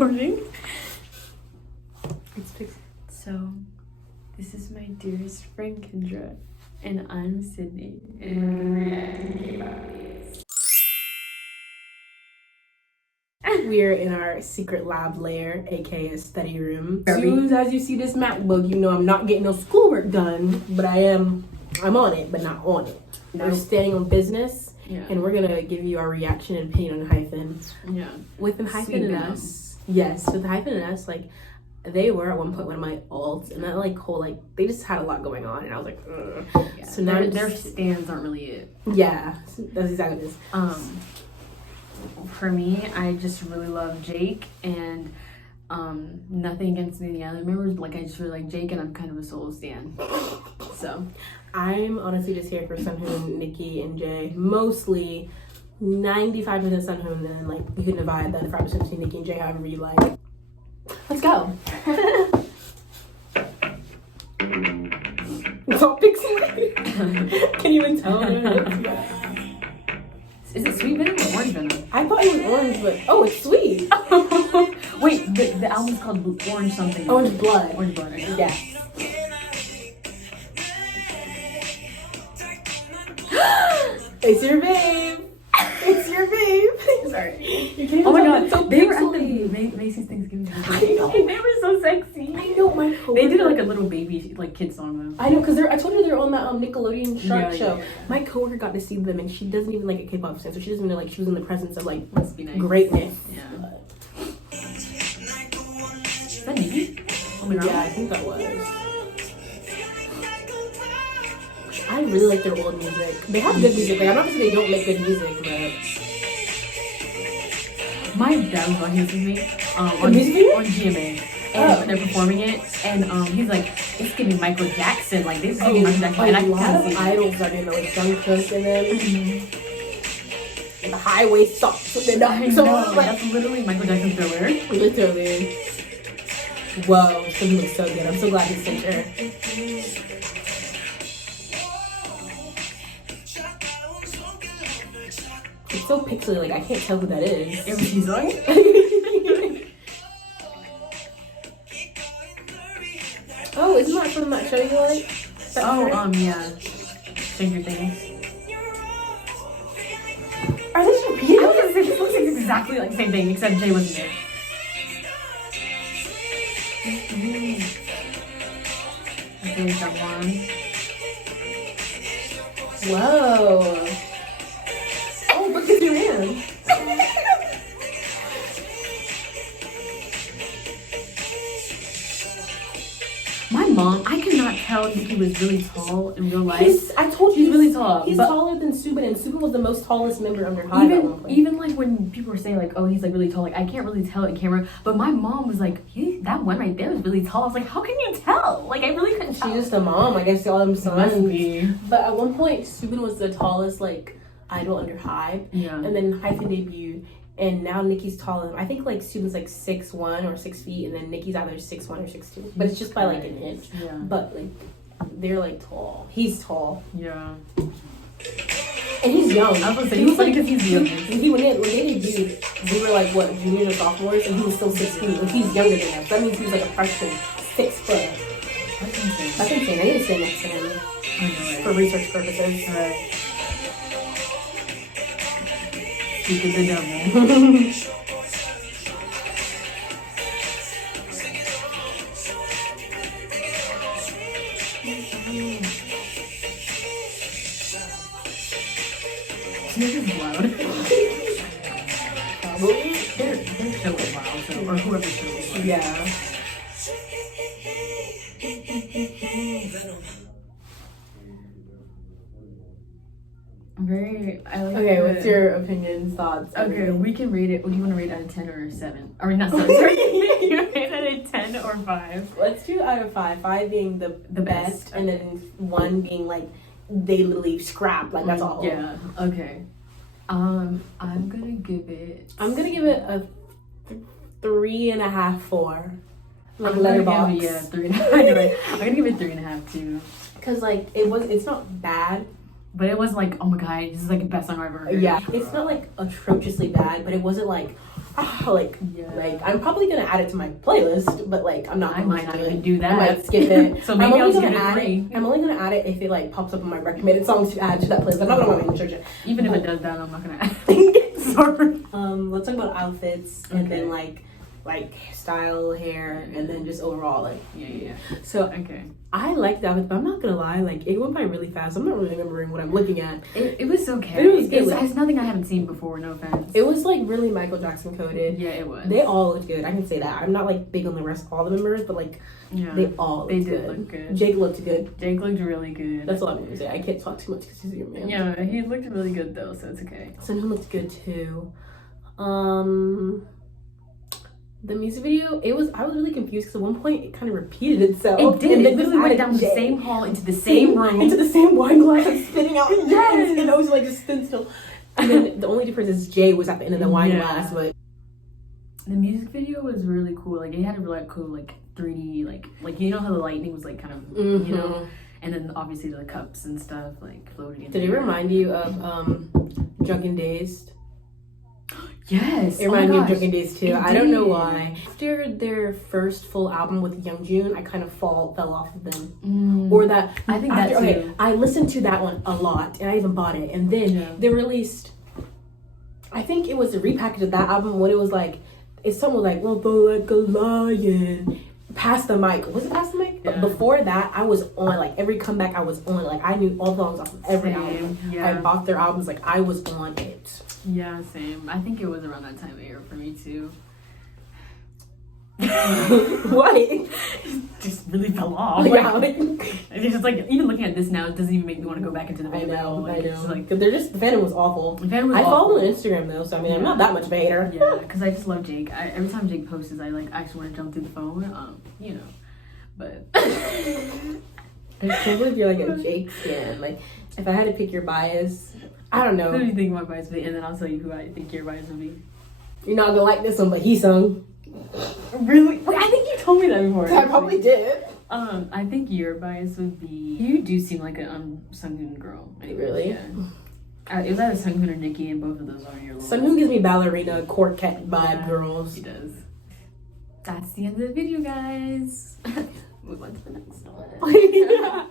recording. It's fixed. So, this is my dearest friend Kendra, and I'm Sydney, and we're reacting to We are in our secret lab lair, aka study room. As soon as you see this MacBook, you know I'm not getting no schoolwork done, but I'm on it, but not on it. We're staying on business, and we're gonna give you our reaction and opinion on enhypen. Yeah. With enhypen and us, yes, with enhypen and us, like they were at one point one of my alts, and that like whole like they just had a lot going on, and I was like, ugh. Yeah. So now their stands aren't really it. Yeah, that's exactly what it is. For me, I just really love Jake, and nothing against any of the other members, but like I just really like Jake, and I'm kind of a solo stan. So I'm honestly just here for Sunhoon, Nikki, and Jay. Mostly 95% Sunhoon, and then like you can divide the other 5% between Nikki and Jay however you like. Let's go. It's all pixelated. Can you even tell? Is it sweet venom or orange venom? I thought it was orange, but oh, it's sweet. Wait, the album's called Orange something. Orange Blood. Orange Blood. Right? Yeah. It's your babe. It's your babe. Sorry. Oh my god, so they were at the Macy's Thanksgiving dinner. They were so sexy. I know, my coworker. They did like a little baby like kid song though. I know, because I told you they're on that Nickelodeon shark show. Yeah. My coworker got to see them, and she doesn't even like a K-pop fan, so she doesn't know like she was in the presence of like Must be nice. greatness. Yeah. Is that Nikki? Oh my god. Yeah, I think that was. I really like their old music. They have good music. Like I'm not gonna say they don't make good music, but my dad was watching this with me on GMA, and they're performing it, and he's like, it's giving Michael Jackson, like this is giving Michael Jackson, and I can kind of see idols are doing like Jungkook and them. The high waist socks with their I know, that's literally Michael Jackson's Thriller. Literally. Whoa, she looks so good. I'm so glad he sent her. It's so pixely, like I can't tell who that is. Everything's on. Oh, isn't that from that show you like? Yeah. Stranger Things. Are they repeating? I was gonna say, this looks exactly like the same thing, except Jay wasn't there. Okay, that one. Whoa. Oh, look at your hand. My mom, I could not tell Nikki was really tall in real life. I told she's you really tall. He's taller than Subin, and Subin was the most tallest member under Hive at one point. Even like when people were saying like, oh, he's like really tall, like I can't really tell in camera. But my mom was like, that one right there was really tall. I was like, how can you tell? Like I really couldn't tell. She's just a mom. I guess all them sons. Must be. But at one point, Subin was the tallest like idol under Hive. Yeah. And then Hyphen debuted. And now Nikki's taller. I think like Subin's like 6'1" or 6 feet, and then Nikki's either 6'1" or 6'2". But it's just by like an inch. Yeah. But like they're like tall. He's tall. Yeah. And he's young. I was gonna say he's funny because he's young. When they debuted, they were like what, juniors or sophomores, and he was still 6 feet. And he's younger than us. That means he was like a freshman, 6 foot. That's insane. That's insane. I need to stand next to him I know, right? for research purposes. Right. Speak of the devil. This is loud. Probably. Their show is loud, so, or whoever's show is loud. Yeah. I like Okay, it. what's your opinions, thoughts? Okay, we can rate it. What do you want to rate out of 10 or 7? Or not 7, sorry. You rate out of 10 or 5? Let's do out of 5. 5 being the best, Okay. and then 1 being like they literally scrapped. Like that's all. Yeah. Okay. I'm gonna give it a 3.5, 4. Like I'm letterbox. Give it, 3.5. I know, right? I'm gonna give it 3.5 too. Cause like it's not bad, but it wasn't like, oh my god, this is like the best song I've ever heard. Yeah, it's not like atrociously bad, but it wasn't like like I'm probably gonna add it to my playlist, but like I'm not. I might not even do that. I might skip it. So maybe I'll skip it. I'm only gonna add it if it like pops up on my recommended songs to add to that playlist. I'm not gonna even search it. Even if it does that, I'm not gonna add it. Sorry. Let's talk about outfits and then like style, hair, and then just overall like yeah. So okay, I liked the outfit, but I'm not gonna lie, like it went by really fast. I'm not really remembering what I'm looking at. It was okay. It's nothing I haven't seen before. No offense. It was like really Michael Jackson coded. Yeah, it was. They all looked good. I can say that. I'm not like big on the rest of all the members, but like they did look good. Jake looked good. Jake looked really good. That's all I'm gonna say. I can't talk too much because he's your man. Yeah, he looked really good though, so it's okay. Sunhoon looked good too. The music video, I was really confused because at one point it kind of repeated itself. It did. And it literally went down the same hall into the same room. Into the same wine glass and spitting out. Yes! And I was like just stood still. And then the only difference is Jay was at the end of the wine glass, but the music video was really cool. Like it had a really cool like 3D like you know how the lightning was like kind of you know, and then obviously the cups and stuff like floating in. Did it remind you of Drunken Dazed? Yes. It reminded me of Drunken Days too. I don't know why. After their first full album with Youngjoon, I kind of fell off of them. Or that I think that too. Okay, I listened to that one a lot, and I even bought it. And then they released, I think it was a repackage of that album when it was like, it's something like "Well, like a lion." Pass the mic. Was it Pass the Mic? Yeah. But before that, I was on like every comeback. I was on like I knew all the songs off of every album. Yeah. I bought their albums. Like I was on it. Yeah, same. I think it was around that time of year for me too. What? Just really fell off. Yeah, it's just like even looking at this now, it doesn't even make me want to go back into the video. I know. It's like the Venom was awful. I follow him on Instagram though, so I mean I'm not that much of a hater. Yeah, because I just love Jake. Every time Jake posts, I like actually want to jump through the phone. You know, but I can't believe you're like a Jake fan. Like if I had to pick your bias, I don't know. Who do you think my bias would be? And then I'll tell you who I think your bias would be. You're not gonna like this one, but he sung. Really? Wait, I think you told me that before. I probably did. I think your bias would be. You do seem like a Sunghoon girl. Anyways, Really? Yeah. It was either Sunghoon or Nikki, and both of those are your. Sunghoon gives me ballerina, quartet vibe girls. He does. That's the end of the video, guys. Move on to the next one.